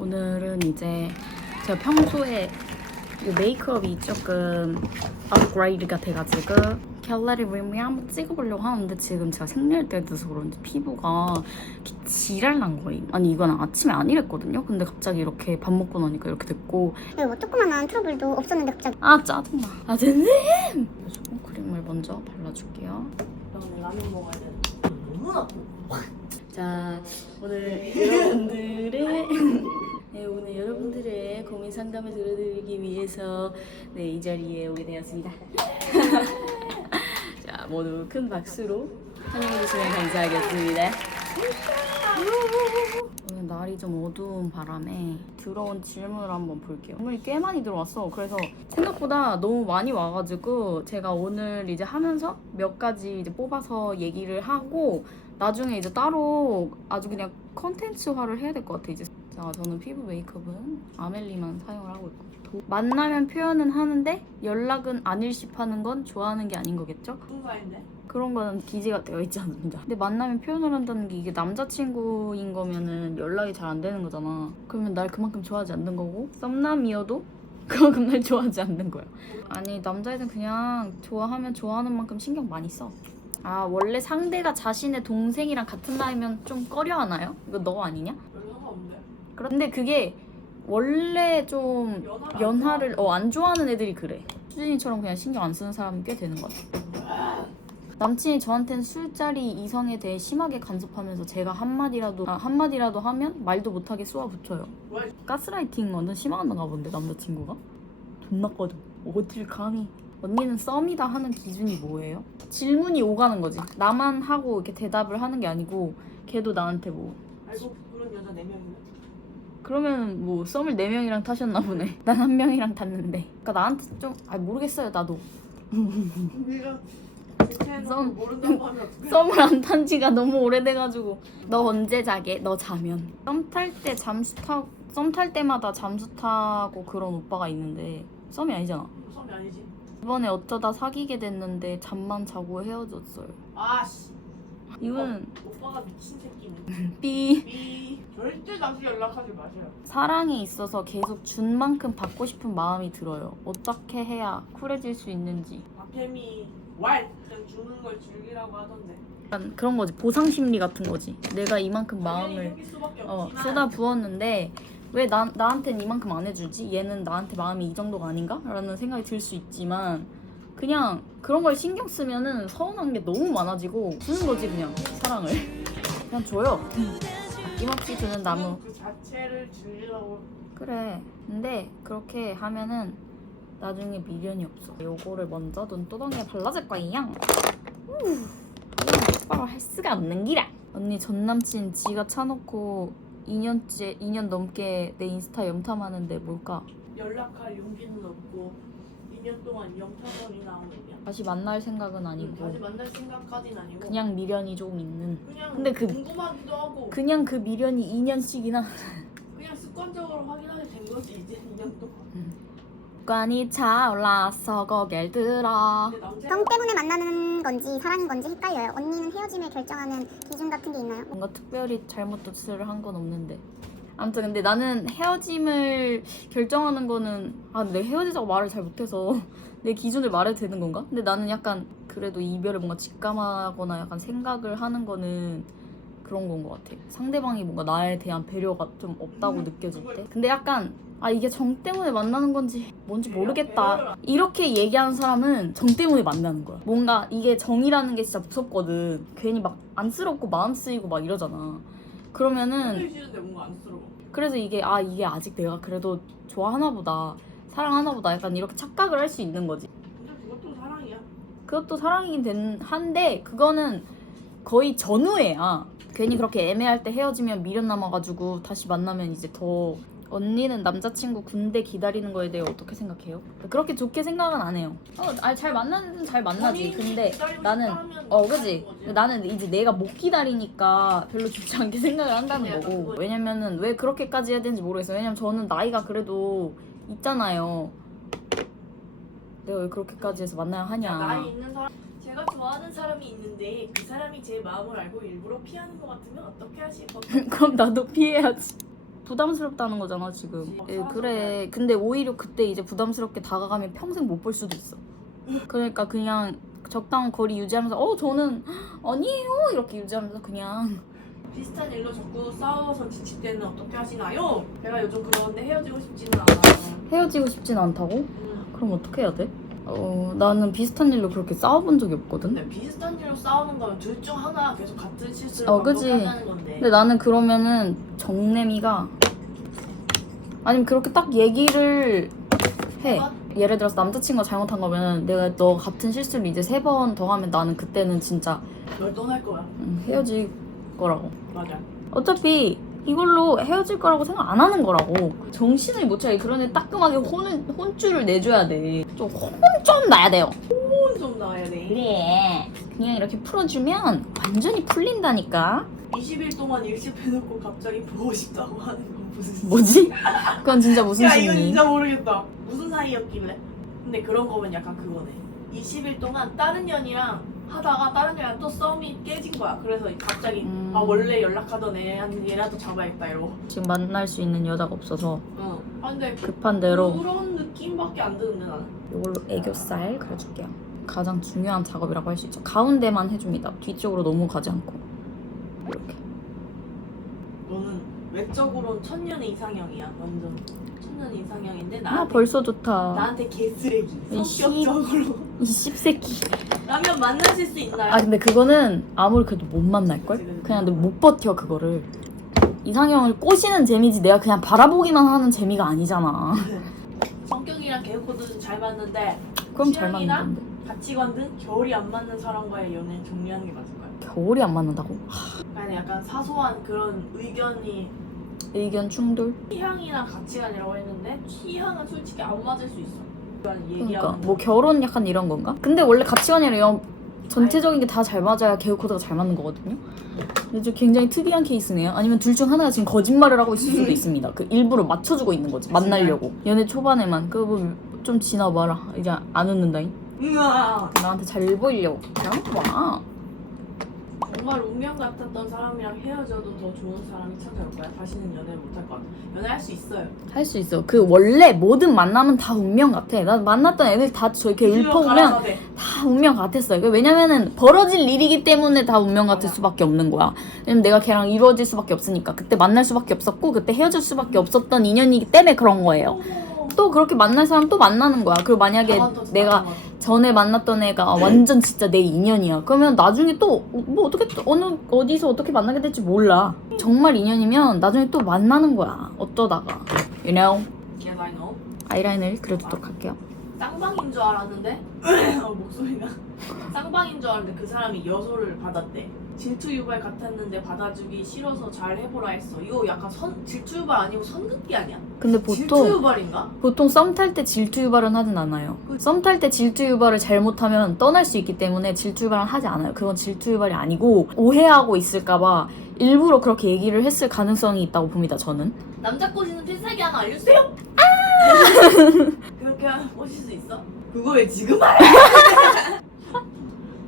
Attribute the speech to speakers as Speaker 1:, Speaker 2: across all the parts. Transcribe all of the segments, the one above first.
Speaker 1: 오늘은 이제 제가 평소에 이 메이크업이 조금 업그레이드가 돼가지고 갤러리 림을 한번 찍어보려고 하는데 지금 제가 생리할 때 돼서 그런지 피부가 이렇게 지랄난 거예요. 아니 이건 아침에 안 이랬거든요. 근데 갑자기 이렇게 밥 먹고 나니까 이렇게 됐고
Speaker 2: 여기 뭐 조그만한 트러블도 없었는데 갑자기
Speaker 1: 아 짜증나. 아 선생님! 그래서 크림을 먼저 발라줄게요.
Speaker 3: 나는 라면 먹어야 돼. 너무 나쁘.
Speaker 1: 자 오늘 여러분들의 네, 오늘 여러분들의 고민 상담을 들어드리기 위해서 네, 이 자리에 오게 되었습니다. 자 모두 큰 박수로 환영해 주시면 감사하겠습니다. 오늘 날이 좀 어두운 바람에 들어온 질문을 한번 볼게요. 질문이 꽤 많이 들어왔어. 그래서 생각보다 너무 많이 와가지고 제가 오늘 이제 하면서 몇 가지 이제 뽑아서 얘기를 하고 나중에 이제 따로 아주 그냥 컨텐츠화를 해야 될 것 같아 이제. 자, 저는 피부 메이크업은 아멜리만 사용을 하고 있고 도- 만나면 표현은 하는데 연락은 안 일십하는 건 좋아하는 게 아닌 거겠죠?
Speaker 3: 무슨 사인데?
Speaker 1: 그런 거는 기재가 되어 있지 않습니다. 근데 만나면 표현을 한다는 게 이게 남자친구인 거면은 연락이 잘 안 되는 거잖아. 그러면 날 그만큼 좋아하지 않는 거고 썸남이어도 그만큼 날 좋아하지 않는 거야. 아니 남자애는 그냥 좋아하면 좋아하는 만큼 신경 많이 써. 아 원래 상대가 자신의 동생이랑 같은 나이면 좀 꺼려하나요? 이거 너 아니냐? 그런데 그게 원래 좀
Speaker 3: 연하를
Speaker 1: 어, 안 좋아하는 애들이 그래. 수진이처럼 그냥 신경 안 쓰는 사람이 꽤 되는 것 같아. 남친이 저한테는 술자리 이성에 대해 심하게 간섭하면서 제가 한마디라도 아, 한마디라도 하면 말도 못하게 쏘아붙여요.
Speaker 3: 왜?
Speaker 1: 가스라이팅 완전 심한가 본데 남자친구가? 존나 꺼져. 어딜 감히. 언니는 썸이다 하는 기준이 뭐예요? 질문이 오가는 거지. 나만 하고 이렇게 대답을 하는 게 아니고 걔도 나한테 뭐
Speaker 3: 알고 부른 여자 4명이네.
Speaker 1: 그러면 뭐 썸을 네 명이랑 타셨나 보네. 난 한 명이랑 탔는데. 그러니까 나한테 좀 아 모르겠어요 나도.
Speaker 3: 네가
Speaker 1: 썸-
Speaker 3: 모른다고 하면 어떡해?
Speaker 1: 썸을 안 탄 지가 너무 오래돼가지고. 너 언제 자게? 너 자면. 썸 탈 때 잠수 타고 썸 탈 때마다 잠수 타고 그런 오빠가 있는데 썸이 아니잖아.
Speaker 3: 썸이 아니지.
Speaker 1: 이번에 어쩌다 사귀게 됐는데 잠만 자고 헤어졌어요.
Speaker 3: 아씨.
Speaker 1: 이거는
Speaker 3: 오빠가 미친 새끼네.
Speaker 1: 삐
Speaker 3: 미 절대 다시 연락하지 마세요.
Speaker 1: 사랑에 있어서 계속 준 만큼 받고 싶은 마음이 들어요. 어떻게 해야 쿨해질 수 있는지.
Speaker 3: 박혜미 왈 그냥 주는 걸 즐기라고 하던데.
Speaker 1: 약간 그런 거지 보상 심리 같은 거지 내가 이만큼
Speaker 3: 당연히
Speaker 1: 마음을
Speaker 3: 생길 수밖에
Speaker 1: 어,
Speaker 3: 없지만
Speaker 1: 쏟아 부었는데 왜 나, 나한테는 이만큼 안 해주지 얘는 나한테 마음이 이 정도가 아닌가? 라는 생각이 들 수 있지만 그냥 그런 걸 신경 쓰면은 서운한 게 너무 많아지고 주는 거지 그냥 사랑을. 그냥 줘요. 아낌없이 주는 나무.
Speaker 3: 그 자체를 즐기라고
Speaker 1: 그래. 근데 그렇게 하면은 나중에 미련이 없어. 요거를 먼저 눈두덩이에 발라줄 거예요. 우, 똑바로 할 수가 없는 기라. 언니 전 남친 지가 차놓고 2년째 2년 넘게 내 인스타 염탐하는데 뭘까?
Speaker 3: 연락할 용기는 없고 2년 동안 영타전이 나오느냐.
Speaker 1: 다시 만날 생각은
Speaker 3: 다시
Speaker 1: 아니고
Speaker 3: 만날 생각까지는 아니고
Speaker 1: 그냥 미련이 조금 있는
Speaker 3: 그냥
Speaker 1: 근데 그-
Speaker 3: 궁금하기도 하고
Speaker 1: 그냥 그 미련이 2년씩이나
Speaker 3: 그냥 습관적으로 확인하게 된 거지 이제 2년 동안.
Speaker 1: 관이 차올라서 고개를 들어
Speaker 3: 근데 남자
Speaker 2: 때문에 만나는 건지 사랑인 건지 헷갈려요. 언니는 헤어짐을 결정하는 기준 같은 게 있나요?
Speaker 1: 뭔가 특별히 잘못을 한건 없는데 아무튼 근데 나는 헤어짐을 결정하는 거는 아 내가 헤어지자고 말을 잘 못해서 내 기준을 말해도 되는 건가? 근데 나는 약간 그래도 이별을 뭔가 직감하거나 약간 생각을 하는 거는 그런 건 것 같아. 상대방이 뭔가 나에 대한 배려가 좀 없다고 느껴질 때. 근데 약간 아 이게 정 때문에 만나는 건지 뭔지 모르겠다. 이렇게 얘기하는 사람은 정 때문에 만나는 거야. 뭔가 이게 정이라는 게 진짜 무섭거든. 괜히 막 안쓰럽고 마음 쓰이고 막 이러잖아. 그러면은
Speaker 3: 뭔가 안쓰러워.
Speaker 1: 그래서 이게 아 이게 아직 내가 그래도 좋아하나 보다 사랑하나 보다 약간 이렇게 착각을 할 수 있는 거지
Speaker 3: 근데 그것도 사랑이야.
Speaker 1: 그것도 사랑이긴 된, 한데 그거는 거의 전후에야 괜히 그렇게 애매할 때 헤어지면 미련 남아가지고 다시 만나면 이제 더 언니는 남자친구 군대 기다리는 거에 대해 어떻게 생각해요? 그렇게 좋게 생각은 안 해요. 어, 아, 잘 만나는 잘 만나지? 근데 나는 어 그지. 나는 이제 내가 못 기다리니까 별로 좋지 않게 생각을 한다는 거고. 왜냐면은 왜 그렇게까지 해야 되는지 모르겠어요. 왜냐면 저는 나이가 그래도 있잖아요. 내가 왜 그렇게까지 해서 만나야 하냐.
Speaker 3: 나이 있는 사람 제가 좋아하는 사람이 있는데 그 사람이 제 마음을 알고 일부러 피하는 것 같으면 어떻게 하실 것 같아요?
Speaker 1: 그럼 나도 피해야지 부담스럽다는 거잖아 지금. 예, 그래. 근데 오히려 그때 이제 부담스럽게 다가가면 평생 못 볼 수도 있어. 그러니까 그냥 적당한 거리 유지하면서 어 저는 아니에요 이렇게 유지하면서 그냥
Speaker 3: 비슷한 일로 자꾸 싸워서 지칠 때는 어떻게 하시나요? 제가 요즘 그러는데 헤어지고 싶지는 않아요.
Speaker 1: 헤어지고 싶진 않다고?
Speaker 3: 음.
Speaker 1: 그럼 어떻게 해야 돼? 어 나는 비슷한 일로 그렇게 싸워본 적이 없거든.
Speaker 3: 근데 비슷한 일로 싸우는 거면 둘 중 하나 계속 같은 실수를
Speaker 1: 어, 그치.
Speaker 3: 반복한다는 건데.
Speaker 1: 근데 나는 그러면은 정내미가 아니면 그렇게 딱 얘기를 해.
Speaker 3: 어?
Speaker 1: 예를 들어서 남자친구가 잘못한 거면 내가 너 같은 실수를 이제 세 번 더 하면 나는 그때는 진짜
Speaker 3: 널 떠날 거야.
Speaker 1: 음, 헤어질 거라고.
Speaker 3: 맞아.
Speaker 1: 어차피 이걸로 헤어질 거라고 생각 안 하는 거라고. 정신을 못 차려. 그러니 따끔하게 혼을, 혼줄을 내줘야 돼. 좀 혼 좀 나야 돼요.
Speaker 3: 좀 나와야 돼.
Speaker 1: 그래. 그냥 이렇게 풀어주면 완전히 풀린다니까.
Speaker 3: 20일 동안 일십해놓고 갑자기 보고 싶다고 하는 건 무슨
Speaker 1: 뭐지? 그건 진짜 무슨
Speaker 3: 야
Speaker 1: 심리?
Speaker 3: 진짜 모르겠다. 무슨 사이였길래? 근데 그런 거면 약간 그거네. 20일 동안 다른 년이랑 하다가 다른 년이랑 또 썸이 깨진 거야. 그래서 갑자기
Speaker 1: 음.
Speaker 3: 아 원래 연락하던 애한테 얘라도 잡아야겠다 이러고.
Speaker 1: 지금 만날 수 있는 여자가 없어서
Speaker 3: 응. 아 근데
Speaker 1: 급한 대로
Speaker 3: 그런 느낌밖에 안 드는데 나는.
Speaker 1: 이걸로 애교살 그려줄게요. 가장 중요한 작업이라고 할 수 있죠. 가운데만 해줍니다. 뒤쪽으로 너무 가지 않고 이렇게.
Speaker 3: 너는 외적으로는 천년의 이상형이야. 완전 천년 이상형인데
Speaker 1: 아
Speaker 3: 나한테
Speaker 1: 벌써 좋다.
Speaker 3: 나한테 개쓰레기.
Speaker 1: 이
Speaker 3: 성격적으로.
Speaker 1: 이 씹새끼.
Speaker 3: 라면 만나실 수 있나요?
Speaker 1: 아 근데 그거는 아무리 그래도 못 만날 걸. 그냥 근데 못 버텨 그거를. 이상형을 꼬시는 재미지 내가 그냥 바라보기만 하는 재미가 아니잖아.
Speaker 3: 성격이랑 개그 코드도 잘 맞는데
Speaker 1: 그럼 잘
Speaker 3: 취향이나?
Speaker 1: 맞는 건데.
Speaker 3: 가치관 등 결이 안 맞는 사람과의 연애는 정리하는 게 맞을 거야.
Speaker 1: 겨울이 안 맞는다고?
Speaker 3: 아니 약간 사소한 그런 의견이
Speaker 1: 의견 충돌?
Speaker 3: 취향이랑 가치관이라고 했는데 취향은 솔직히 안 맞을 수 있어. 그러니까
Speaker 1: 뭐 결혼 약간 이런 건가? 근데 원래 가치관이랑 이런 전체적인 게 다 잘 맞아야 개그 코드가 잘 맞는 거거든요. 근데 좀 굉장히 특이한 케이스네요. 아니면 둘 중 하나가 지금 거짓말을 하고 있을 수도 있습니다. 그 일부러 맞춰주고 있는 거지. 만나려고. 연애 초반에만 그거 좀 지나봐라. 이제 안 웃는다잉. 나한테 잘 보이려고. 나한테 와.
Speaker 3: 정말 운명 같았던 사람이랑 헤어져도 더 좋은 사람이 찾아올 거야. 다시는 연애를 못할 것 같아. 연애할 수 있어요.
Speaker 1: 할 수 있어. 그 원래 모든 만남은 다 운명 같아. 난 만났던 애들 다 저렇게 읊어보면. 다 운명 같았어 요. 왜냐면은 벌어질 일이기 때문에 다 운명 같을
Speaker 3: 맞아.
Speaker 1: 수밖에 없는 거야. 왜냐면 내가 걔랑 이루어질 수밖에 없으니까. 그때 만날 수밖에 없었고 그때 헤어질 수밖에 없었던 인연이기 때문에 그런 거예요. 또 그렇게 만날 사람 또 만나는 거야. 그리고 만약에
Speaker 3: 더
Speaker 1: 내가. 전에 만났던 애가 완전 진짜 내 인연이야. 그러면 나중에 또 뭐 어떻게 또 어느 어디서 어떻게 만나게 될지 몰라. 정말 인연이면 나중에 또 만나는 거야. 어쩌다가. You know?
Speaker 3: Yes, I know.
Speaker 1: 아이라인을 그려주도록 할게요.
Speaker 3: 쌍방인 줄 알았는데 어, 목소리가 쌍방인 줄 알았는데 그 사람이 여소를 받았대. 질투 유발 같았는데 받아주기 싫어서 잘 해보라 했어. 이거 약간 선 질투 유발 아니고 선긋기 아니야?
Speaker 1: 근데
Speaker 3: 질투
Speaker 1: 보통
Speaker 3: 유발인가?
Speaker 1: 보통 썸 탈 때 질투 유발은 하진 않아요. 썸 탈 때 질투 유발을 잘못하면 떠날 수 있기 때문에 질투 유발은 하지 않아요. 그건 질투 유발이 아니고 오해하고 있을까봐 일부러 그렇게 얘기를 했을 가능성이 있다고 봅니다. 저는.
Speaker 3: 남자 꼬시는 필살기 하나 알려주세요. 그렇게 하면 꼬실 수 있어? 그거 왜 지금 말해?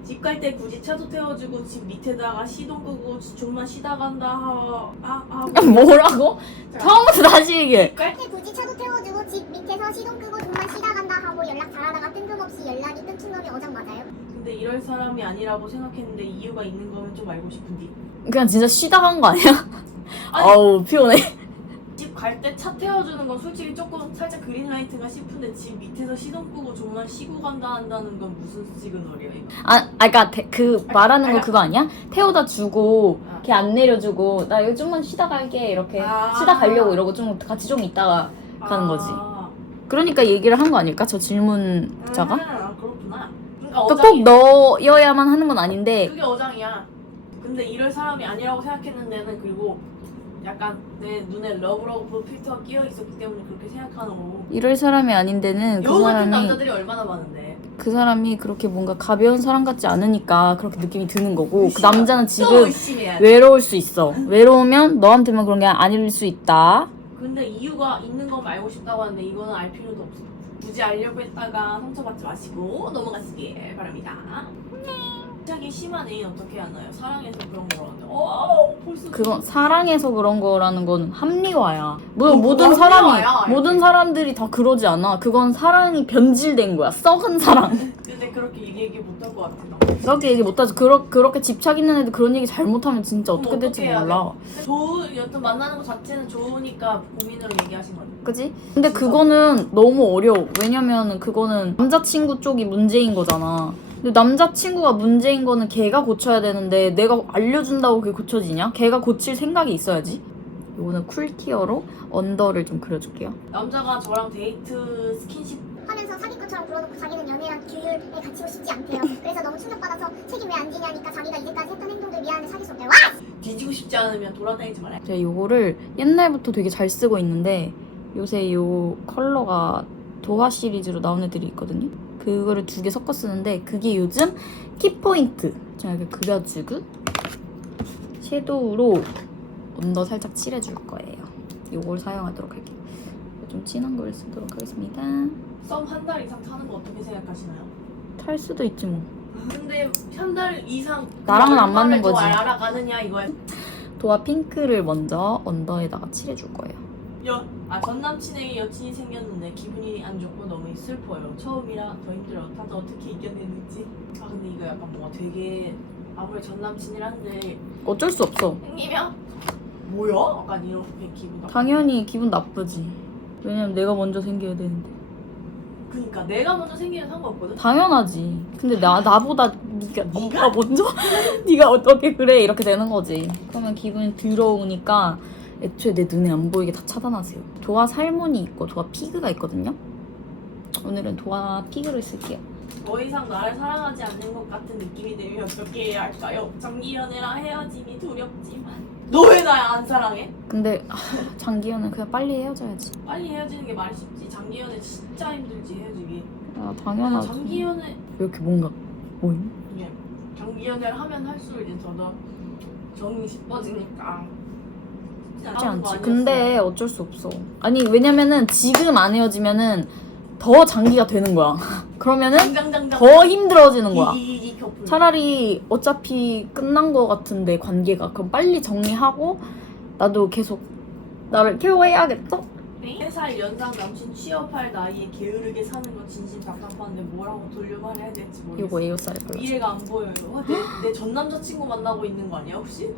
Speaker 3: 집 갈 때 굳이 차도 태워주고 집 밑에다가 시동 끄고 좀만 쉬다 간다 하, 아, 아,
Speaker 1: 뭐라고? 처음부터 다시 얘기해.
Speaker 3: 집갈
Speaker 2: 이렇게 굳이 차도 태워주고 집 밑에서 시동 끄고 좀만 쉬다 간다 하고 연락 잘하다가 뜬금없이 연락이 끊긴 놈이 어장 맞아요?
Speaker 3: 근데 이럴 사람이 아니라고 생각했는데 이유가 있는 거면 좀 알고 싶은데
Speaker 1: 그냥 진짜 쉬다 간 거 아니야?
Speaker 3: 아니.
Speaker 1: 어우 피곤해.
Speaker 3: 집 갈 때 차 태워주는 건 솔직히 조금 살짝 그린라이트가 싶은데 집 밑에서 시동 끄고 좀만 쉬고 간다 한다는 건 무슨 시그널이야 이거
Speaker 1: 아, 아 그니까 그 말하는 거
Speaker 3: 아니,
Speaker 1: 그거 아니야? 태워다 주고
Speaker 3: 아.
Speaker 1: 걔 안 내려주고 나 여기 좀만 쉬다 갈게 이렇게
Speaker 3: 아.
Speaker 1: 쉬다 가려고 이러고 좀 같이 좀 있다가 가는 거지.
Speaker 3: 아,
Speaker 1: 그러니까 얘기를 한 거 아닐까? 저 질문자가?
Speaker 3: 아, 그렇구나 그러니까
Speaker 1: 또꼭
Speaker 3: 어장이
Speaker 1: 너여야만 하는 건 아닌데
Speaker 3: 그게 어장이야 근데 이럴 사람이 아니라고 생각했는데는 그리고 약간 내 눈에 러브러브 필터가 끼어 있었기 때문에 그렇게 생각하는 거고
Speaker 1: 이럴 사람이 아닌데는 그
Speaker 3: 여우 같은
Speaker 1: 사람이
Speaker 3: 남자들이 얼마나 많은데
Speaker 1: 그 사람이 그렇게 뭔가 가벼운 사람 같지 않으니까 그렇게 느낌이 드는 거고 그 남자는
Speaker 3: 또
Speaker 1: 지금
Speaker 3: 의심해야 돼
Speaker 1: 외로울 수 있어. 외로우면 너한테만 그런 게 아닐 수 있다.
Speaker 3: 근데 이유가 있는 건 알고 싶다고 하는데 이거는 알 필요도 없어. 굳이 알려고 했다가 상처받지 마시고 넘어가시길 바랍니다. 자기 심한 애인 어떻게 하나요? 사랑해서 그런 거라는데 어 벌써
Speaker 1: 그건 사랑해서 그런 거라는 건 합리화야. 뭐, 모든
Speaker 3: 합리화야,
Speaker 1: 사람이. 모든 사람들이 다 그러지 않아. 그건 사랑이 변질된 거야. 썩은 사랑.
Speaker 3: 근데 그렇게 얘기 못할 것 같아 나.
Speaker 1: 그렇게 얘기 못하지. 그러, 그렇게 집착 있는 애들 그런 얘기 잘못하면 진짜 어떻게
Speaker 3: 그럼
Speaker 1: 될지
Speaker 3: 어떻게 해야
Speaker 1: 몰라.
Speaker 3: 좋은 여튼 만나는 것 자체는 좋으니까 고민으로 얘기하신 거죠.
Speaker 1: 그지? 근데. 그거는 너무 어려워. 왜냐면은 그거는 남자친구 쪽이 문제인 거잖아. 근데 남자친구가 문제인 거는 걔가 고쳐야 되는데 내가 알려준다고 그게 고쳐지냐? 걔가 고칠 생각이 있어야지. 이거는 쿨티어로 언더를 좀 그려줄게요.
Speaker 3: 남자가 저랑 데이트 스킨십
Speaker 2: 하면서 사기 것처럼 불러놓고 자기는 연애랑 규율에 갇히고 싶지 않대요. 그래서 너무 충격받아서 책임 왜 안 지냐니까 자기가 이제까지 했던 행동들 미안해 사귈 수 없대요. 와!
Speaker 3: 뒤지고 싶지 않으면 돌아다니지 말아요.
Speaker 1: 제가 이거를 옛날부터 되게 잘 쓰고 있는데 요새 이 컬러가 도화 시리즈로 나온 애들이 있거든요. 그거를 두 개 섞어 쓰는데 그게 요즘 키포인트. 제가 이렇게 그려주고 섀도우로 언더 살짝 칠해줄 거예요. 이걸 사용하도록 할게요. 좀 진한 걸 쓰도록 하겠습니다.
Speaker 3: 썸 한 달 이상 타는 거 어떻게 생각하시나요?
Speaker 1: 탈 수도 있지 뭐.
Speaker 3: 근데 한 달 이상
Speaker 1: 나랑은 안 맞는
Speaker 3: 더
Speaker 1: 거지.
Speaker 3: 알아가느냐 이거야.
Speaker 1: 도화 핑크를 먼저 언더에다가 칠해줄 거예요.
Speaker 3: 여, 아, 전 남친에게 여친이 생겼는데 기분이 안 좋고 너무 슬퍼요. 처음이라 더 힘들어. 다들 어떻게 이겨내는지. 아 근데 이거 약간 뭔가 되게 아무리 전 남친이란데
Speaker 1: 어쩔 수 없어.
Speaker 3: 생기면 뭐야? 약간 이렇게 기분 나.
Speaker 1: 당연히 기분 나쁘지. 왜냐면 내가 먼저 생겨야 되는데.
Speaker 3: 그러니까 내가 먼저 생기면 상관없거든.
Speaker 1: 당연하지. 근데 나 나보다 네가
Speaker 3: 네가?
Speaker 1: 네가 먼저 네가 어떻게 그래 이렇게 되는 거지. 그러면 기분이 더러우니까 애초에 내 눈에 안 보이게 다 차단하세요. 도화 살몬이 있고 도화 피그가 있거든요. 오늘은 도화 피그를 쓸게요.
Speaker 3: 더 이상 나를 사랑하지 않는 것 같은 느낌이 들면 어떻게 해야 할까요? 장기 연애랑 헤어짐이 두렵지만 너왜날안 사랑해?
Speaker 1: 근데 아, 장기연은 그냥 빨리 헤어져야지.
Speaker 3: 빨리 헤어지는 게 말이 쉽지 장기 연애 진짜 힘들지 헤어지기
Speaker 1: 아
Speaker 3: 장기
Speaker 1: 당연하지.
Speaker 3: 연애
Speaker 1: 왜 이렇게 뭔가 뭐임?
Speaker 3: 장기 연애를 하면 할수록 이제 더더 정이 깊어지니까 쉽지
Speaker 1: 않지. 근데 어쩔 수 없어. 아니 왜냐면은 지금 안 헤어지면은 더 장기가 되는 거야. 그러면은
Speaker 3: 장장장장
Speaker 1: 더 힘들어지는 거야.
Speaker 3: 이이이
Speaker 1: 차라리 어차피 끝난 거 같은데 관계가 그럼 빨리 정리하고 나도 계속 나를 케어해야겠죠?
Speaker 3: 네? 4살 연상 남친 취업할 나이에 게으르게 사는 거 진심 답답한데 뭐라고 돌려말해야 될지 모르겠어
Speaker 1: 이거 에어쌀 걸로
Speaker 3: 미래가 안 보여요 내전 남자친구 만나고 있는 거 아니야 혹시?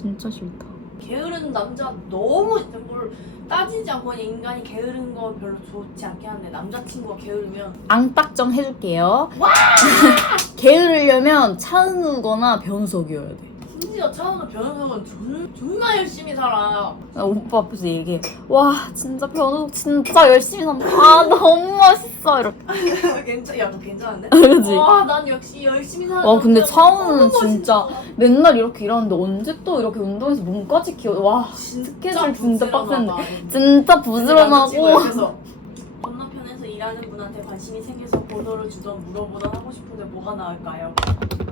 Speaker 1: 진짜 싫다.
Speaker 3: 게으른 남자 너무 뭘 따지지 않고 그냥 인간이 게으른 거 별로 좋지 않긴 한데 남자친구가 게으르면
Speaker 1: 앙딱정 해줄게요. 게으르려면 차은우거나 변석이어야 돼.
Speaker 3: 심지어 차은우 변호석은 존, 존나 열심히 살아
Speaker 1: 나 오빠 앞에서 얘기해. 와 진짜 변석 진짜 열심히 산다. 아 너무 멋있어 이렇게.
Speaker 3: 괜찮, 야, 너 괜찮은데?
Speaker 1: 그지?
Speaker 3: 와, 난 역시 열심히 사는
Speaker 1: 와, 근데
Speaker 3: 남자가
Speaker 1: 차은우는
Speaker 3: 너무
Speaker 1: 진짜
Speaker 3: 멋있어.
Speaker 1: 맨날 이렇게 일하는데 언제 또 이렇게 운동해서 몸까지 키워? 와 스케줄 진짜 빡센데. 진짜 부지런하고.
Speaker 3: 그래서 건너편에서 일하는 분한테 관심이 생겨서 번호를 주던 물어보던 하고 싶은데 뭐가 나을까요?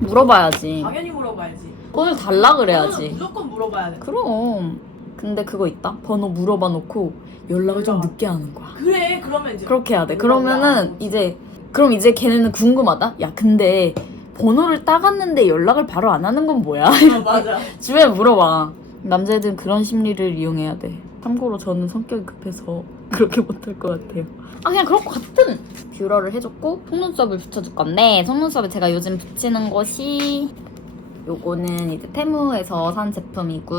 Speaker 1: 물어봐야지.
Speaker 3: 당연히 물어봐야지.
Speaker 1: 번호 달라 그래야지.
Speaker 3: 무조건 물어봐야 돼.
Speaker 1: 그럼. 근데 그거 있다. 번호 물어봐 놓고 연락을 좀. 늦게 하는 거야.
Speaker 3: 그래, 그러면 이제
Speaker 1: 그렇게 해야 돼. 그러면은. 이제 그럼 이제 걔네는 궁금하다. 야 근데 번호를 따갔는데 연락을 바로 안 하는 건 뭐야?
Speaker 3: 아, 맞아.
Speaker 1: 주변에 물어봐. 남자애들은 그런 심리를 이용해야 돼. 참고로 저는 성격이 급해서 그렇게 못할 것 같아요. 아 그냥 그럴 것 같은 뷰러를 해줬고 속눈썹을 붙여줄 건데 속눈썹에 제가 요즘 붙이는 것이 요거는 이제 테무에서 산 제품이고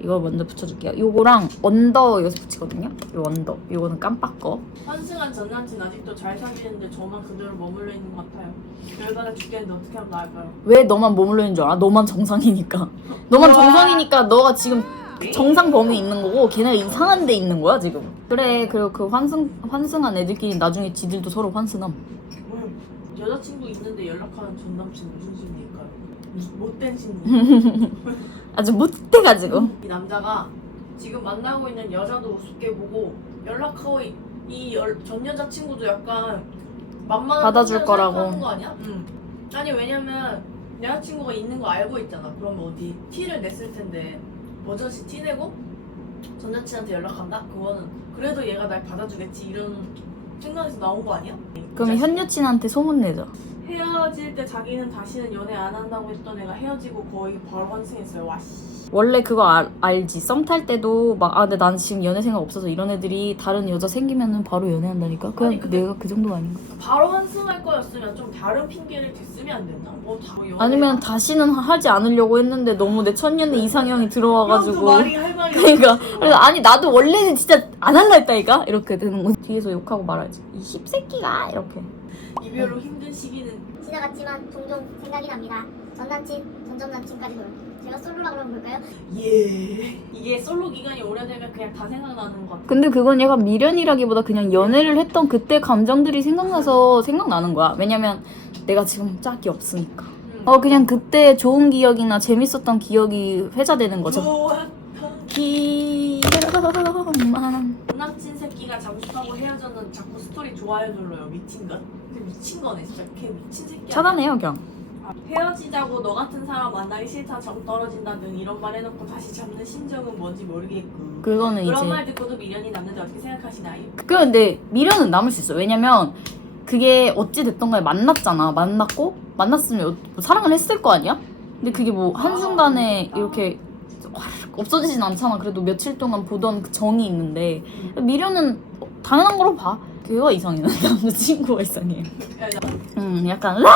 Speaker 1: 이걸 먼저 붙여줄게요. 요거랑 언더 여기서 붙이거든요. 요 언더. 요거는 깜빡 거.
Speaker 3: 환승한 전 남친 아직도 잘 사귀는데 저만 그대로 머물러 있는 것 같아요. 열받아 죽겠는데 어떻게 하면 나을까요?
Speaker 1: 왜 너만 머물러 있는 줄 알아? 너만 정상이니까. 너만. 정상이니까 너가 지금 정상 범위에 있는 거고 걔네가 이상한 데 있는 거야 지금. 그래 그리고 그 환승 환승한 애들끼리 나중에 지들도 서로 환승함.
Speaker 3: 음, 여자친구 있는데 연락하는 전 남친 무슨 심리일까요? 무슨 못된 심리.
Speaker 1: 아주 못돼가지고.
Speaker 3: 이 남자가 지금 만나고 있는 여자도 우습게 보고 연락하고 이- 이 열- 전 여자친구도 약간 만만한
Speaker 1: 받아줄
Speaker 3: 남자를
Speaker 1: 거라고.
Speaker 3: 생각하는 거 아니야? 응. 아니 왜냐면 여자친구가 있는 거 알고 있잖아. 그러면 어디 티를 냈을 텐데 버젓이 티 내고 전 여친한테 연락한다? 그거는 그래도 얘가 날 받아주겠지 이런 생각에서 나온 거 아니야?
Speaker 1: 그러면 현 여친한테 소문 내자.
Speaker 3: 헤어질 때 자기는 다시는 연애 안 한다고 했던 애가 헤어지고 거의 바로 환승했어요. 와 씨.
Speaker 1: 원래 그거 알, 알지 썸 탈 때도 막 아 근데 난 지금 연애 생각 없어서 이런 애들이 다른 여자 생기면은 바로 연애한다니까 그냥
Speaker 3: 아니, 근데-
Speaker 1: 내가 그 정도 아닌가
Speaker 3: 바로 환승할 거였으면 좀 다른 핑계를 댔으면 안 됐나? 뭐다 연애.
Speaker 1: 아니면 다시는 하지 않으려고 했는데 너무 내 천년의 이상형이 들어와가지고
Speaker 3: 그 말이 할 말이
Speaker 1: 그러니까
Speaker 3: 없어.
Speaker 1: 그래서 아니 나도 원래는 진짜 안 할라 했다니까 이렇게 되는 거 뒤에서 욕하고 말하지 이 씹새끼가 이렇게
Speaker 3: 이별 후 힘든 시기는
Speaker 2: 지나갔지만 종종 생각이 납니다. 전 남친, 전전 남친까지 돌. 제가 솔로라 그러면 볼까요?
Speaker 3: 예 이게 솔로 기간이 오래되면 그냥 다 생각나는 것 같아.
Speaker 1: 근데 그건 약간 미련이라기보다 그냥 연애를 했던 그때 감정들이 생각나서 생각나는 거야 왜냐면 내가 지금 짝이 없으니까
Speaker 3: 음.
Speaker 1: 어 그냥 그때 좋은 기억이나 재밌었던 기억이 회자되는 거죠
Speaker 3: 좋았던
Speaker 1: 기억만
Speaker 3: 남친 새끼가 잠수타고 헤어졌는 자꾸 스토리 좋아요 눌러요 미친가? 미친 거네 진짜. 걔 미친 새끼야.
Speaker 1: 차단해요 그냥.
Speaker 3: 아, 헤어지자고 너 같은 사람 만나기 싫다 정 떨어진다 등 이런 말 해놓고 다시 잡는 심정은 뭔지 모르겠고.
Speaker 1: 그거는
Speaker 3: 그런
Speaker 1: 이제
Speaker 3: 말 듣고도 미련이 남는데 어떻게 생각하시나요?
Speaker 1: 근데 미련은 남을 수 있어 왜냐면 그게 어찌 됐던 간에 만났잖아. 만났고 만났으면 어- 뭐 사랑을 했을 거 아니야? 근데 그게 뭐 한순간에 이렇게 화르륵 없어지진 않잖아. 그래도 며칠 동안 보던 그 정이 있는데. 미련은 당연한 거로 봐 걔가 이상해 난 남자친구가 이상해
Speaker 3: 야, 나
Speaker 1: 음 약간 라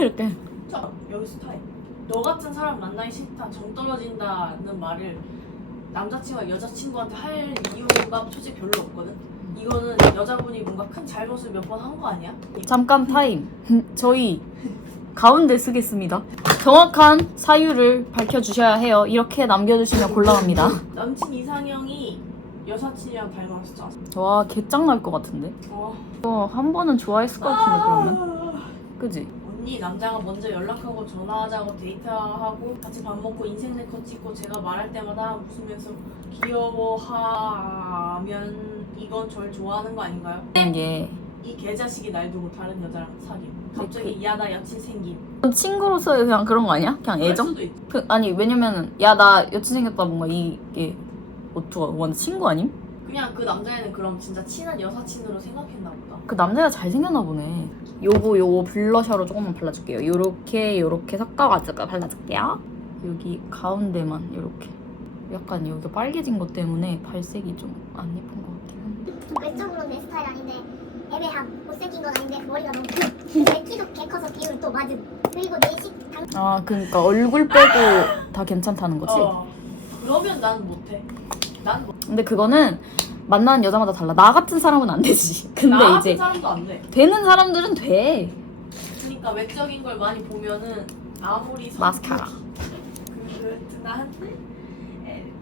Speaker 1: 이렇게
Speaker 3: 자, 여기서 타임. 너 같은 사람 만나기 싫다, 정 떨어진다는 말을 남자친구가 여자친구한테 할 이유가 솔직히 별로 없거든. 이거는 여자분이 뭔가 큰 잘못을 몇 번 한 거 아니야?
Speaker 1: 잠깐 타임. 저희 가운데 쓰겠습니다. 정확한 사유를 밝혀주셔야 해요. 이렇게 남겨주시면 곤란합니다.
Speaker 3: 남친 이상형이 여사친이랑 닮았어.
Speaker 1: 와 개짱 날 것 같은데.
Speaker 3: 어.
Speaker 1: 어, 한 번은 좋아했을 것 같은데 그러면. 그지?
Speaker 3: 언니 남자가 먼저 연락하고 전화하자고 데이트하고 같이 밥 먹고 인생 네컷 찍고 제가 말할 때마다 웃으면서 귀여워하면 이건 절 좋아하는 거 아닌가요?
Speaker 1: 이게
Speaker 3: 이 개자식이 날 두고 다른 여자랑 사귐 갑자기 이하다 여친 생김
Speaker 1: 친구로서의 그냥 그런 거 아니야? 그냥
Speaker 3: 그럴
Speaker 1: 애정?
Speaker 3: 수도 있-
Speaker 1: 그, 아니 왜냐면은 야 나 여친 생겼다 뭔가 이게 어투가 완전 친구 아님?
Speaker 3: 그냥 그 남자애는 그럼 진짜 친한 여사친으로 생각했나 보다
Speaker 1: 그 남자가 잘생겼나 보네. 요거 요거 블러셔로 조금만 발라줄게요. 요렇게 요렇게 섞어가지고 발라줄게요. 여기 가운데만 요렇게. 약간 여기 빨개진 것 때문에 발색이 좀 안 예쁜 것 같긴 한데.
Speaker 2: 외적으로 내 스타일 아닌데 애매함. 못생긴 건 아닌데 머리가 너무 큰. 내 키도 개 커서 비율 또 맞음. 그리고 내 식 당
Speaker 1: 아 그러니까 얼굴 빼고 다 괜찮다는 거지?
Speaker 3: 어. 그러면 난 못해 난 못.
Speaker 1: 근데 그거는 만나는 여자마다 달라. 나 같은 사람은 안 되지. 근데
Speaker 3: 나 같은
Speaker 1: 이제
Speaker 3: 사람도 안 돼
Speaker 1: 되는 사람들은 돼.
Speaker 3: 그러니까 외적인 걸 많이 보면은 아무리 성-
Speaker 1: 마스카라.
Speaker 3: 그렇구나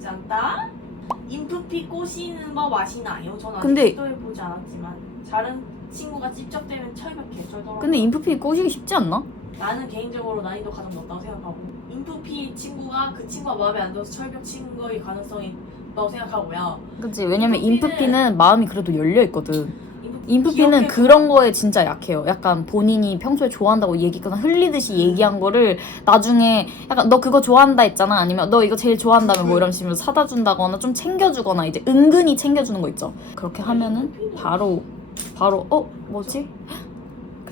Speaker 3: 짠다 인프피 꼬시는 법 아시나요? 전 아직
Speaker 1: 근데-
Speaker 3: 시도해보지 않았지만 다른 친구가 찝적대면 철벽해 절더라고
Speaker 1: 근데 인프피 꼬시기 쉽지 않나?
Speaker 3: 나는 개인적으로 난이도 가장 높다고 생각하고 인프피 친구가 그 친구가 마음에 안 들어서 철벽 친 거의 가능성이 있다고 생각하고요
Speaker 1: 그치 왜냐면
Speaker 3: 인프피는-
Speaker 1: 마음이 그래도 열려 있거든.
Speaker 3: 인프피
Speaker 1: 인프피는 그런 거에 진짜 약해요. 약간 본인이 평소에 좋아한다고 얘기거나 흘리듯이 얘기한 거를 나중에 약간 너 그거 좋아한다 했잖아. 아니면 너 이거 제일 좋아한다면 뭐 이런 식으로 사다 준다거나 좀 챙겨주거나 이제 은근히 챙겨주는 거 있죠. 그렇게 하면은 바로 바로 어 뭐지?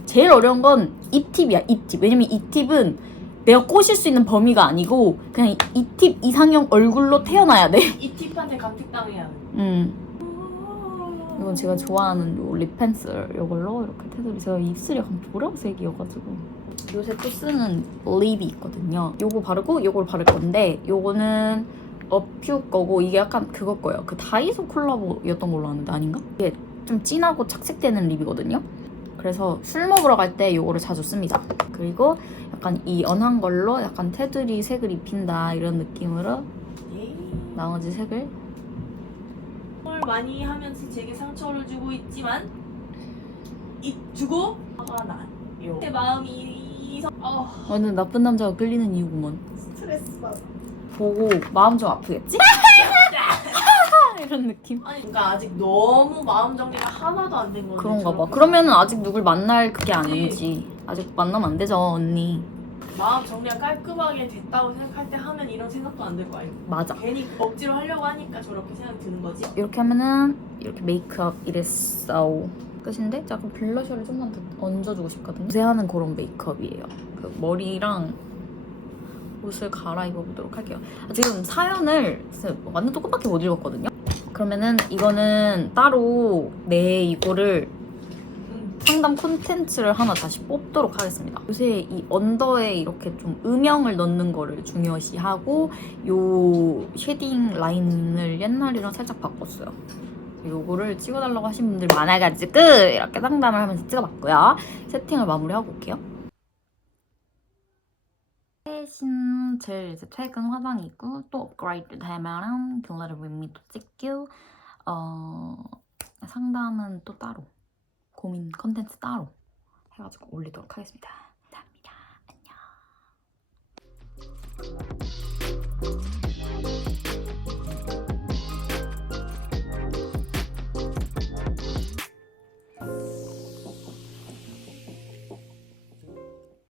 Speaker 1: 제일 어려운 건 이 팁이야. 이 팁. 왜냐면 이 팁은 내가 꼬실 수 있는 범위가 아니고 그냥 이 팁 이상형 얼굴로 태어나야 돼.
Speaker 3: 이 팁한테 강택당해야. 돼
Speaker 1: 음. 이건 제가 좋아하는 요 립펜슬 이걸로 이렇게 테두리. 제가 입술이 약간 보라색이어가지고. 요새 또 쓰는 립이 있거든요. 요거 바르고 요걸 바를 건데 요거는 어퓨 거고 이게 약간 그거 거예요. 그 다이소 콜라보였던 걸로 아는데 아닌가? 이게 좀 진하고 착색되는 립이거든요. 그래서 술 먹으러 갈 때 요거를 자주 씁니다. 그리고 약간 이 연한 걸로 약간 테두리 색을 입힌다 이런 느낌으로
Speaker 3: 예.
Speaker 1: 나머지 색을
Speaker 3: 뭘 많이 하면서 제게 상처를 주고 있지만 이 주고 화가 나요. 내 마음이 서 어,
Speaker 1: 완전 나쁜 남자가 끌리는 이유구먼.
Speaker 3: 스트레스 받아.
Speaker 1: 보고 마음 좀 아프겠지? 이런 느낌.
Speaker 3: 아니 그러니까 아직 너무 마음 정리가 하나도 안 된 건데
Speaker 1: 그런가 봐.
Speaker 3: 저렇게
Speaker 1: 그러면은 아직 누굴 만날 그게. 아니지. 아직 만나면 안 되죠, 언니.
Speaker 3: 마음 정리가 깔끔하게 됐다고 생각할 때 하면 이런 생각도 안 들 거 아니야.
Speaker 1: 맞아.
Speaker 3: 괜히 억지로 하려고 하니까 저렇게 생각 드는 거지.
Speaker 1: 이렇게 하면은 이렇게 메이크업 이랬어. 끝인데 약간 블러셔를 좀만 더 얹어주고 싶거든요. 요새 하는 그런 메이크업이에요. 그 머리랑 옷을 갈아입어 보도록 할게요. 아, 지금 사연을 완전 조금밖에 못 읽었거든요. 그러면은 이거는 따로 내 이거를 상담 콘텐츠를 하나 다시 뽑도록 하겠습니다. 요새 이 언더에 이렇게 좀 음영을 넣는 거를 중요시하고 요 쉐딩 라인을 옛날이랑 살짝 바꿨어요. 요거를 찍어달라고 하신 분들 많아가지고 이렇게 상담을 하면서 찍어봤고요. 세팅을 마무리하고 올게요. 최신 제일 이제 최근 화장이고 또 업그레이드 되면은 글래드 윗미도 찍고 어 상담은 또 따로 고민 컨텐츠 따로 해가지고 올리도록 하겠습니다. 감사합니다. 안녕.